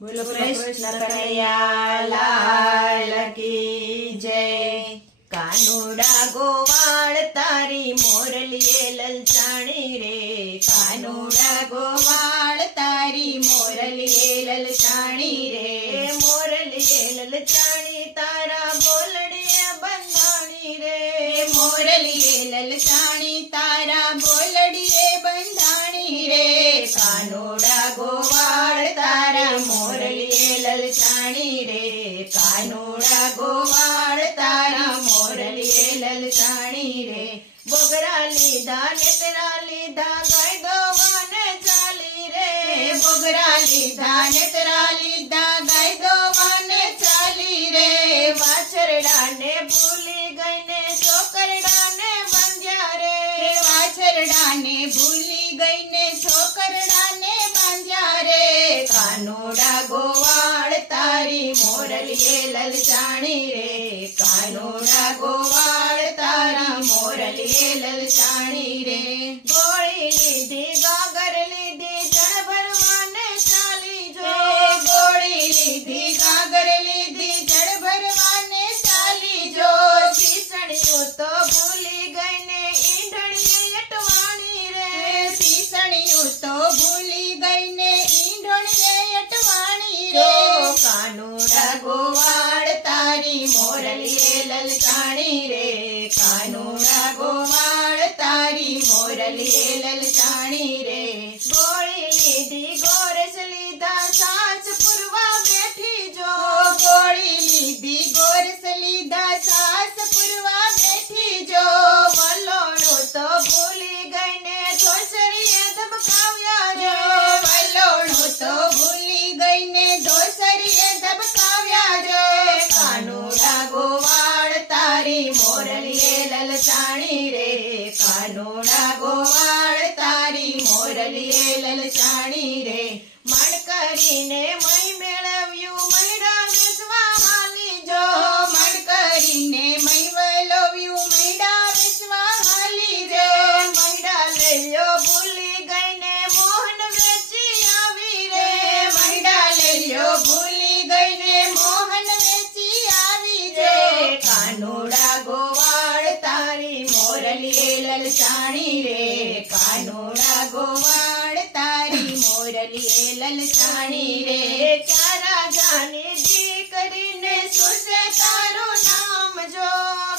બોલો કૃષ્ણ કનૈયા લાલ કી જય। કાનુડા ગોવાળ તારી મોરલીએ લલચાણી રે, કાનુડા ગોવાળ તારી મોરલીએ લલચાણી રે, મોરલીએ લલચાણી તારા બોલડીએ બંધાણી રે, મોરલીએ લલચાણી તારા બોલડીએ બંધાણી રે, કાનુડા ગોવાળ તારા મોરલીએ લલચાણી રે, કાનુડા ગોવાળ તારા મોરલીએ લલચાણી રે, બોગરા લીધા નેતરા લીધા ગાય દોવાને ચાલી રે, બોગરા લીધા નેતરા લીધા ગાય દોવાને ચાલી રે, વાછરડાને ભૂલી ગઈને છોકરડાને બાંધ્યા રે, વાછરડાને ભૂલી ગઈને છોકરડાને બાંધ્યા રે, કાનુડા ગોવાળ તારી મોરલીએ લલચાણી રે, કાનુડા ગોવાળ તારી મોરલીએ લલચાણી રે, ગોળી લીધી ગાગર લીધી જળ ભરવાને ચાલી જો, ગોળી લીધી ગાગર લીધી જળ ભરવાને ચાલી જો, શીસણિયું તો ભૂલી ગઈને ઈંઢણીએ અટવાણી રે, શીસણિયું તો ભૂલી ગઈને ઈંઢણીએ અટવાણી રે, કાનુડા ગોવાળ તારી મોરલીએ લલચાણી રે, કાનુડા ગોવાળ તારી મોરલીએ લલચાણી રે, ગોળી લીધી ગોરસ લીધા સાસ પુરવા બેઠી જો, ગોળી લીધી ગોરસ લીધા સાસ પુરવા બેઠી જો, વલોણું તો ભૂલી ગઈને ઢોસરીએ ધબકાવ્યા જો, વલોણું તો ભૂલી ગઈને ઢોસરીએ ધબકાવ્યા જો, કાનુડા ગોવાળ તારી મોરલીએ લલચાણી રે, કાનુડા ગોવાળ તારી મોરલીએ લલચાણી રે, મણ કરીને મય મેળવ્યું મૈડા વેચવા હાલી જો, મણ કરીને મય વલોવ્યું મૈડા વેચવા હાલી જો, મૈડા લઈયો ભૂલી ગઈને મોહન વેચી આવી રે, મૈડા લઈયો ભૂલી ગઈને મોહન વેચી આવી રે, કાનુડા ગોવાળ તારી મોરલીએ લલચાણી રે, કાનુડા ગોવાળ તારી મોરલીએ લલચાણી રે, ક્યાં રાજાની દીકરીને સુસે તારું નામ જો,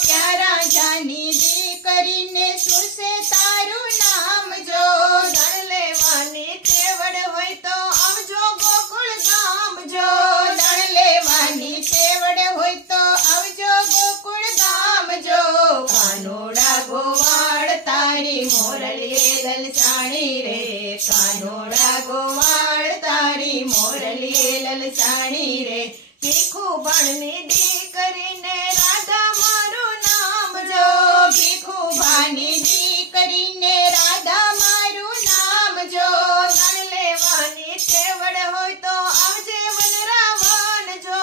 ક્યાં રાજાની દીકરીને સુસે તારું નામ જો, ધન લેવાની તેવડ હોય તો આવજો ગોકુળ ગામ જો, ધન લેવાની તેવડ હોય તો આવજો ગોકુળ ગામ જો, કાનુડા ગોવાળ તારી મોરલીએ લલચાણી રે, કાનુડા ગોવાળ તારી મોરલીએ લલચાણી રે, ભીખુ ભણની દીકરીને રાધા મારું નામ જો, ભીખુ ભાની દીકરીને રાધા મારું નામ જો, ધન લેવાની તેવડ હોય તો આવજે વનરાવન જો,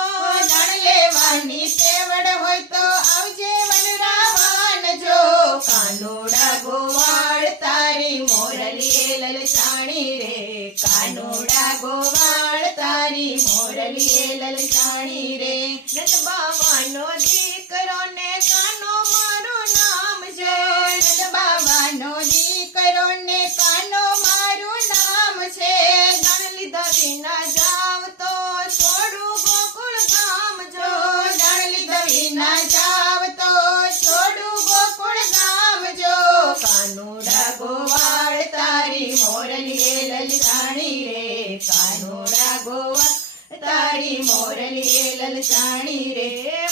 ધન લેવાની તેવડ હોય તો આવજે વનરાવન જો, કાનુડા ગોવાળ તારી મોરલીએ લલચાણી રે, કાનુડા ગોવાળ તારી મોરલીએ લલચાણી રે, નંદ બાવાનો દીકરો ને કાનો મારું નામ છે, નંદ બાવાનો દીકરો ને કાનો મારું નામ છે, ધન લીધા વિના જાવ તો છોડું ગોકુળ ગામ જો, ધન લીધા વિના જાવ તો છોડું ગોકુળ ગામ જો, કાનુડા ગોવાળ તારી મોરલીએ લલચાણી રે, કાનુડા ગોવાળ તારી મોરલીએ લલચાણી રે,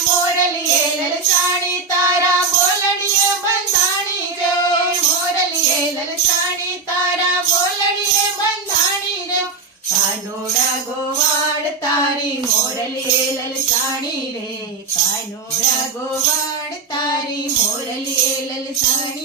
મોરલીએ લલચાણી તારા બોલડીએ બંધાણી રે, મોરલીએ લલચાણી તારા બોલડીએ બંધાણી રે, કાનુડા ગોવાળ તારી મોરલીએ લલચાણી રે, કાનુડા ગોવાળ તારી મોરલીએ લલચાણી